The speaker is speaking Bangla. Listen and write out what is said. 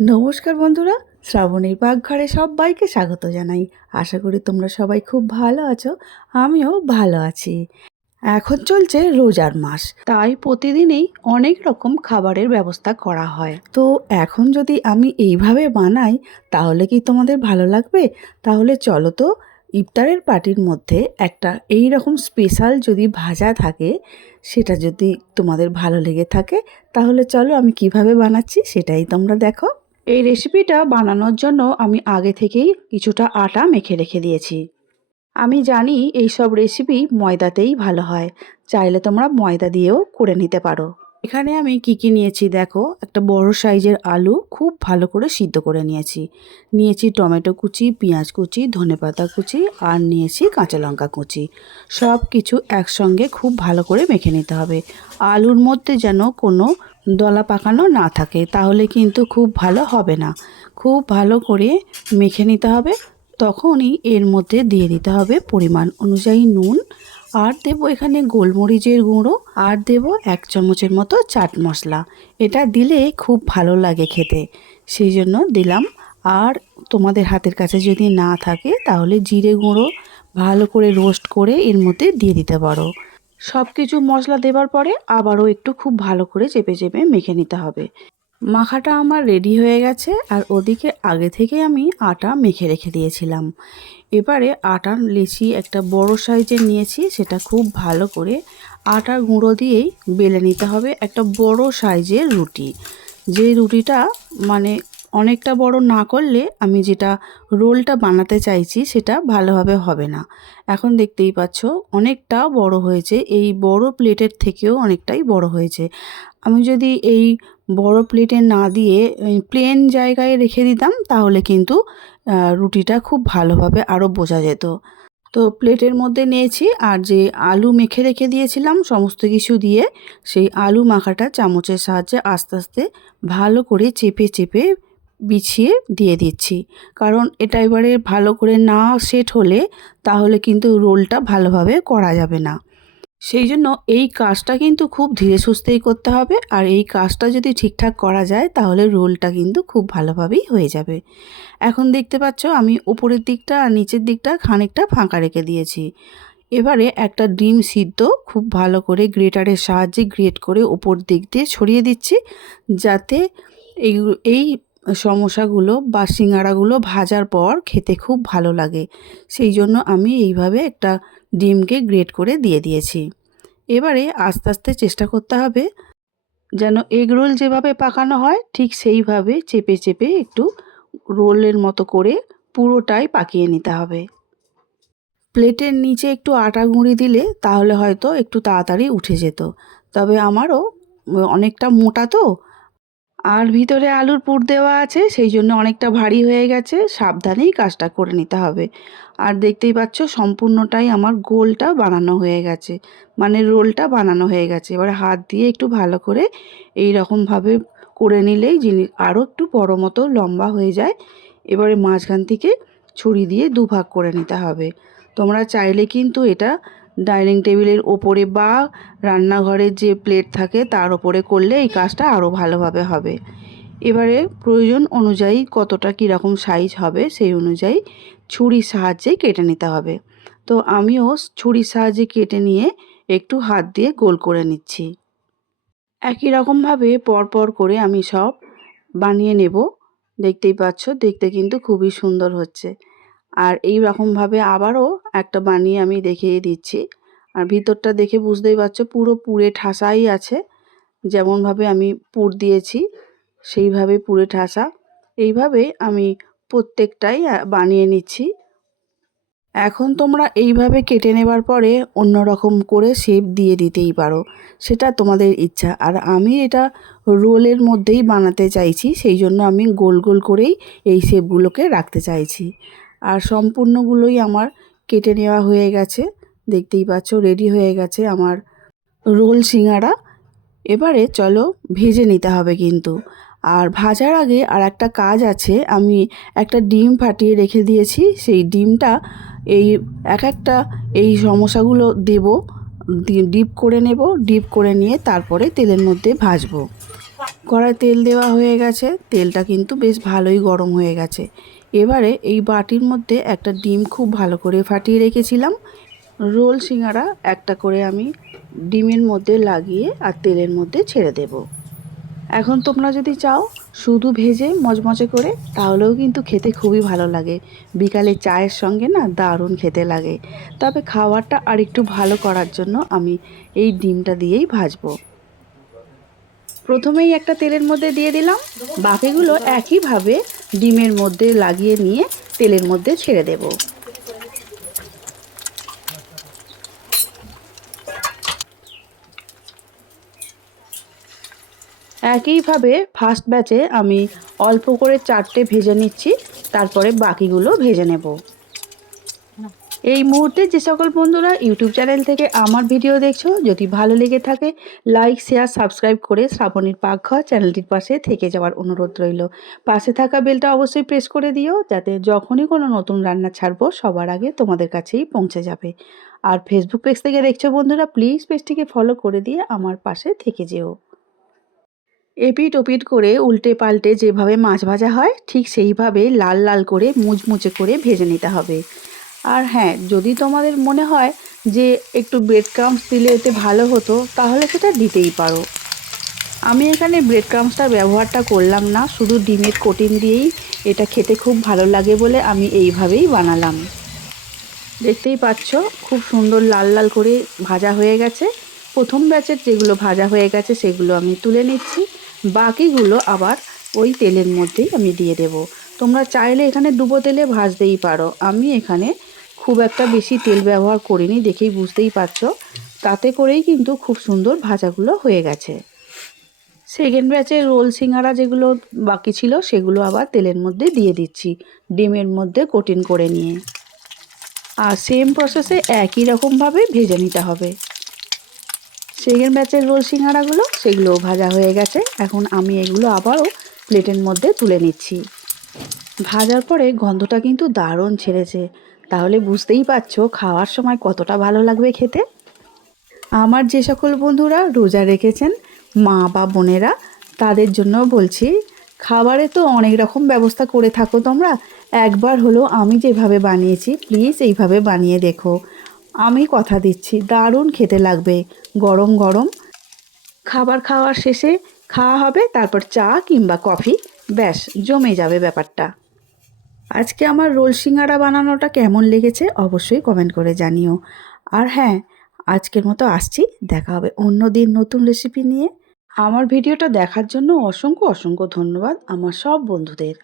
নমস্কার বন্ধুরা, শ্রাবণীর পাকঘরে সবাইকে স্বাগত জানাই। আশা করি তোমরা সবাই খুব ভালো আছো। আমিও ভালো আছি। এখন চলছে রোজার মাস, তাই প্রতিদিনই অনেক রকম খাবারের ব্যবস্থা করা হয়। তো এখন যদি আমি এইভাবে বানাই তাহলে কি তোমাদের ভালো লাগবে? তাহলে চলো তো, ইফতারের পার্টির মধ্যে একটা এই রকম স্পেশাল যদি ভাজা থাকে, সেটা যদি তোমাদের ভালো লেগে থাকে তাহলে চলো আমি কিভাবে বানাচ্ছি সেটাই তোমরা দেখো। এই রেসিপিটা বানানোর জন্য আমি আগে থেকেই কিছুটা আটা মেখে রেখে দিয়েছি। আমি জানি এই সব রেসিপি ময়দাতেই ভালো হয়, চাইলে তোমরা ময়দা দিয়েও করে নিতে পারো। এখানে আমি কি নিয়েছি দেখো, একটা বড় সাইজের আলু খুব ভালো করে সিদ্ধ করে নিয়েছি টমেটো কুচি, পেঁয়াজ কুচি, ধনেপাতা কুচি আর নিয়েছি কাঁচা লঙ্কা কুচি। সব কিছু একসঙ্গে খুব ভালো করে মেখে নিতে হবে। আলুর মধ্যে যেন কোনো দলা পাকানো না থাকে, তাহলে কিন্তু খুব ভালো হবে না। খুব ভালো করে মেখে নিতে হবে। তখনই এর মধ্যে দিয়ে দিতে হবে পরিমাণ অনুযায়ী নুন, আর দেবো এখানে গোলমরিচের গুঁড়ো, আর দেবো 1 চামচের মতো চাট মশলা। এটা দিলে খুব ভালো লাগে খেতে, সেই জন্য দিলাম। আর তোমাদের হাতের কাছে যদি না থাকে তাহলে জিরে গুঁড়ো ভালো করে রোস্ট করে এর মধ্যে দিয়ে দিতে পারো। সব কিছু মশলা দেওয়ার পরে আবারও একটু খুব ভালো করে চেপে চেপে মেখে নিতে হবে। মাখাটা আমার রেডি হয়ে গেছে, আর ওদিকে আগে থেকে আমি আটা মেখে রেখে দিয়েছিলাম। এবারে আটার লেচি একটা বড় সাইজের নিয়েছি, সেটা খুব ভালো করে আটার গুঁড়ো দিয়েই বেলে নিতে হবে একটা বড় সাইজের রুটি। যে রুটিটা মানে অনেকটা বড় না করলে আমি যেটা রোলটা বানাতে চাইছি সেটা ভালোভাবে হবে না। এখন দেখতেই পাচ্ছ অনেকটা বড় হয়েছে, এই বড় প্লেটের থেকেও অনেকটাই বড় হয়েছে। আমি যদি এই বড় প্লেটে না দিয়ে প্লেন জায়গায় রেখে দিতাম তাহলে কিন্তু রুটিটা খুব ভালোভাবে আরও বোঝা যেত। তো প্লেটের মধ্যে নিয়েছি, আর যে আলু মেখে রেখে দিয়েছিলাম সমস্ত কিছু দিয়ে, সেই আলু মাখাটা চামচের সাহায্যে আস্তে আস্তে ভালো করে চেপে চেপে বিছিয়ে দিয়ে দিচ্ছি। কারণ এটা এবারে ভালো করে না সেট হলে তাহলে কিন্তু রোলটা ভালোভাবে করা যাবে না। সেই জন্য এই কাজটা কিন্তু খুব ধীরে সুস্থেই করতে হবে, আর এই কাজটা যদি ঠিকঠাক করা যায় তাহলে রোলটা কিন্তু খুব ভালোভাবেই হয়ে যাবে। এখন দেখতে পাচ্ছ আমি উপরের দিকটা আর নিচের দিকটা খানিকটা ফাঁকা রেখে দিয়েছি। এবারে একটা ডিম সিদ্ধ খুব ভালো করে গ্রেটারের সাহায্যে গ্রেট করে ওপর দিক দিয়ে ছড়িয়ে দিচ্ছি, যাতে এই সমোসাগুলো বা সিঙ্গাড়াগুলো ভাজার পর খেতে খুব ভালো লাগে। সেই জন্য আমি এইভাবে একটা ডিমকে গ্রেট করে দিয়ে দিয়েছি। এবারে আস্তে আস্তে চেষ্টা করতে হবে যেন এগ রোল যেভাবে পাকানো হয় ঠিক সেইভাবে চেপে চেপে একটু রোলের মতো করে পুরোটাই পাকিয়ে নিতে হবে। প্লেটের নিচে একটু আটা গুঁড়ি দিলে তাহলে হয়তো একটু তাড়াতাড়ি উঠে যেত, তবে আমারও অনেকটা মোটা তো, আর ভিতরে আলুর পুর দেওয়া আছে, সেই জন্য অনেকটা ভারী হয়ে গেছে। সাবধানেই কাজটা করে নিতে হবে। আর দেখতেই পাচ্ছ সম্পূর্ণটাই আমার গোলটা বানানো হয়ে গেছে, মানে রোলটা বানানো হয়ে গেছে। এবারে হাত দিয়ে একটু ভালো করে এই রকমভাবে করে নিলেই জিনিস আরও একটু বড় মতো লম্বা হয়ে যায়। এবারে মাঝখান থেকে ছুরি দিয়ে দুভাগ করে নিতে হবে। তোমরা চাইলে কিন্তু এটা ডাইনিং টেবিলের ওপরে বা রান্নাঘরের যে প্লেট থাকে তার ওপরে করলে এই কাজটা আরও ভালোভাবে হবে। এবারে প্রয়োজন অনুযায়ী কতটা কীরকম সাইজ হবে সেই অনুযায়ী ছুরির সাহায্যে কেটে নিতে হবে। তো আমিও ছুরির সাহায্যে কেটে নিয়ে একটু হাত দিয়ে গোল করে নিচ্ছি। একই রকমভাবে পরপর করে আমি সব বানিয়ে নেব। দেখতেই পাচ্ছ দেখতে কিন্তু খুবই সুন্দর হচ্ছে। আর এই রকমভাবে আবারও একটা বানিয়ে আমি দেখিয়ে দিচ্ছি। আর ভিতরটা দেখে বুঝতেই পারছো পুরো পুরে ঠাসাই আছে। যেমনভাবে আমি পুর দিয়েছি সেইভাবে পুরে ঠাসা। এইভাবে আমি প্রত্যেকটাই বানিয়ে নিচ্ছি। এখন তোমরা এইভাবে কেটে নেবার পরে অন্য রকম করে শেপ দিয়ে দিতেই পারো, সেটা তোমাদের ইচ্ছা। আর আমি এটা রোলের মধ্যেই বানাতে চাইছি, সেই জন্য আমি গোল গোল করেই এই শেপগুলোকে রাখতে চাইছি। আর সম্পূর্ণগুলোই আমার কেটে নেওয়া হয়ে গেছে। দেখতেই পাচ্ছ রেডি হয়ে গেছে আমার রোল সিঙ্গাড়া। এবারে চলো ভেজে নিতে হবে কিন্তু। আর ভাজার আগে আর একটা কাজ আছে, আমি একটা ডিম ফাটিয়ে রেখে দিয়েছি। সেই ডিমটা এই একটা এই সমোসাগুলো দেব, ডিপ করে নেব। ডিপ করে নিয়ে তারপরে তেলের মধ্যে ভাজবো। কড়াই তেল দেওয়া হয়ে গেছে, তেলটা কিন্তু বেশ ভালোই গরম হয়ে গেছে। এবারে এই বাটির মধ্যে একটা ডিম খুব ভালো করে ফাটিয়ে রেখেছিলাম, রোল সিঙ্গারা একটা করে আমি ডিমের মধ্যে লাগিয়ে আর তেলের মধ্যে ছেড়ে দেব। এখন তোমরা যদি চাও শুধু ভেজে মচমচে করে, তাহলেও কিন্তু খেতে খুবই ভালো লাগে। বিকালে চায়ের সঙ্গে না দারুণ খেতে লাগে। তবে খাবারটা আর একটু ভালো করার জন্য আমি এই ডিমটা দিয়েই ভাজবো। প্রথমেই একটা তেলের মধ্যে দিয়ে দিলাম, বাকিগুলো একইভাবে ডিমের মধ্যে লাগিয়ে নিয়ে তেলের মধ্যে ছেড়ে দেব। একইভাবে ফার্স্ট ব্যাচে আমি অল্প করে 4টে ভেজে নিচ্ছি, তারপরে বাকিগুলো ভেজে নেব। এই মুহূর্তে যে সকল বন্ধুরা ইউটিউব চ্যানেল থেকে আমার ভিডিও দেখছো, যদি ভালো লেগে থাকে লাইক শেয়ার সাবস্ক্রাইব করে শ্রাবণীর পাকঘর চ্যানেলটির পাশে থেকে যাওয়ার অনুরোধ রইল। পাশে থাকা বেলটা অবশ্যই প্রেস করে দিও, যাতে যখনই কোনো নতুন রান্না ছাড়বো সবার আগে তোমাদের কাছেই পৌঁছে যাবে। আর ফেসবুক পেজ থেকে দেখছো বন্ধুরা, প্লিজ পেজটিকে ফলো করে দিয়ে আমার পাশে থেকে যেও। এপিট ওপিট করে উল্টে পাল্টে যেভাবে মাছ ভাজা হয়, ঠিক সেইভাবে লাল লাল করে মুচমুচে করে ভেজে নিতে হবে। আর হ্যাঁ, যদি তোমাদের মনে হয় যে একটু ব্রেড ক্রাম্বস দিলে এতে ভালো হতো, তাহলে সেটা দিতেই পারো। আমি এখানে ব্রেড ক্রাম্বসটার ব্যবহারটা করলাম না, শুধু ডিমের কোটিং দিয়েই এটা খেতে খুব ভালো লাগে বলে আমি এইভাবেই বানালাম। দেখতেই পাচ্ছ খুব সুন্দর লাল লাল করে ভাজা হয়ে গেছে। প্রথম ব্যাচের যেগুলো ভাজা হয়ে গেছে সেগুলো আমি তুলে নিচ্ছি, বাকিগুলো আবার ওই তেলের মধ্যেই আমি দিয়ে দেব। তোমরা চাইলে এখানে ডুবো তেলে ভাজতেই পারো, আমি এখানে খুব একটা বেশি তেল ব্যবহার করিনি, দেখেই বুঝতেই পারছো। তাতে করেই কিন্তু খুব সুন্দর ভাজাগুলো হয়ে গেছে। সেকেন্ড ব্যাচের রোল সিঙ্গারা যেগুলো বাকি ছিল সেগুলো আবার তেলের মধ্যে দিয়ে দিচ্ছি, ডিমের মধ্যে কোটিং করে নিয়ে। আর সেম প্রসেসে একই রকমভাবে ভেজে নিতে হবে। সেকেন্ড ব্যাচের রোল সিঙ্গারাগুলো সেগুলোও ভাজা হয়ে গেছে, এখন আমি এগুলো আবারও প্লেটের মধ্যে তুলে নিচ্ছি। ভাজার পরে গন্ধটা কিন্তু দারুণ ছেড়েছে, তাহলে বুঝতেই পারছো খাওয়ার সময় কতটা ভালো লাগবে খেতে। আমার যে সকল বন্ধুরা রোজা রেখেছেন, মা বা বোনেরা, তাদের জন্য বলছি, খাবারে তো অনেক রকম ব্যবস্থা করে থাকো তোমরা, একবার হলো আমি যেভাবে বানিয়েছি প্লিজ এইভাবে বানিয়ে দেখো। আমি কথা দিচ্ছি দারুণ খেতে লাগবে। গরম গরম খাবার খাওয়ার শেষে খাওয়া হবে, তারপর চা কিংবা কফি, ব্যাস জমে যাবে ব্যাপারটা। আজকে আমার রোল সিঙ্গারা বানানোটা কেমন লেগেছে অবশ্যই কমেন্ট করে জানিও। আর হ্যাঁ, আজকের মতো আসছি, দেখা হবে অন্য দিন নতুন রেসিপি নিয়ে। আমার ভিডিওটা দেখার জন্য অসংখ্য অসংখ্য ধন্যবাদ আমার সব বন্ধুদের।